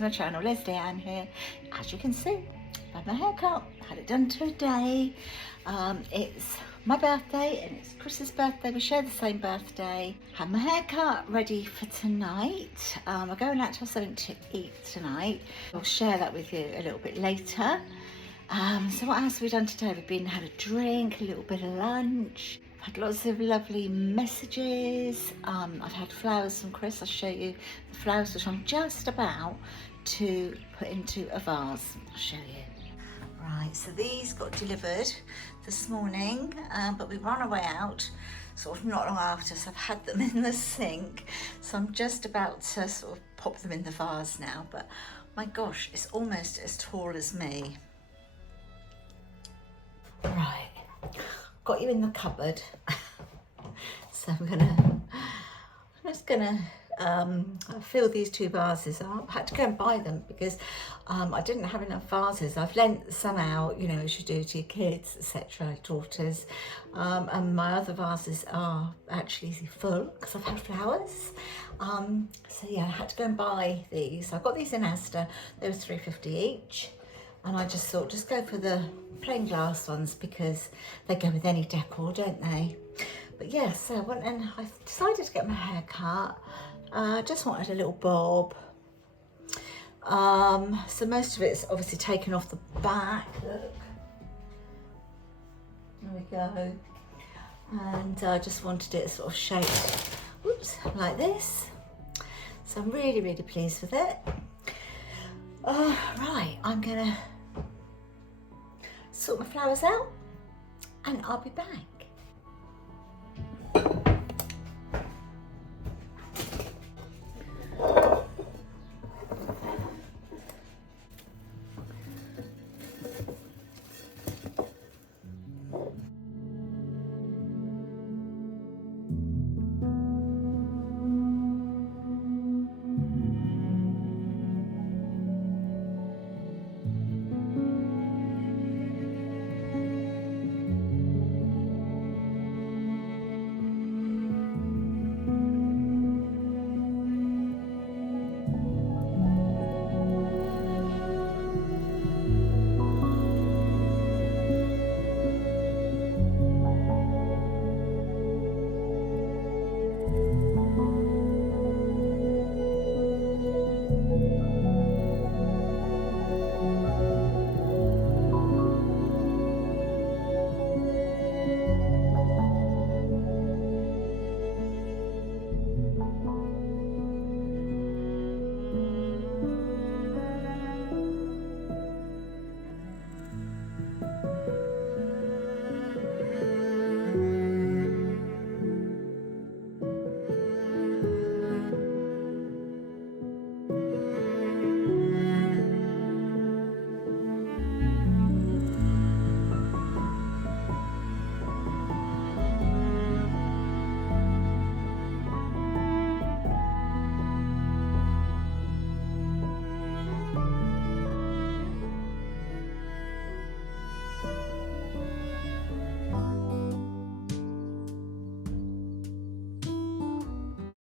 to my channel. Lesleyanne here. As you can see, I've had my hair cut, had it done today. It's my birthday and it's Chris's birthday. We share the same birthday. Had my hair cut, ready for tonight. We're going out to have something to eat tonight. I'll share that with you a little bit later. So what else have we done today? We've had a drink, a little bit of lunch. I've had lots of lovely messages. I've had flowers from Chris. I'll show you the flowers which I'm just about to put into a vase. I'll show you. Right, so these got delivered this morning, but we were on our way out sort of not long after, so I've had them in the sink. So I'm just about to sort of pop them in the vase now, but my gosh, it's almost as tall as me. Right, got you in the cupboard. So I'm just gonna fill these two vases up. I had to go and buy them because I didn't have enough vases. I've lent some out, you know, as you do to your kids, etc., daughters. And my other vases are actually full because I've had flowers. So yeah, I had to go and buy these. I got these in Asda. They were £3.50 each. And I just thought, just go for the plain glass ones because they go with any decor, don't they? But yeah, so I went and I decided to get my hair cut. I just wanted a little bob. So most of it's obviously taken off the back. Look, there we go. And I just wanted it sort of shaped, whoops, like this. So I'm really, really pleased with it. Right, I'm gonna sort my flowers out and I'll be back.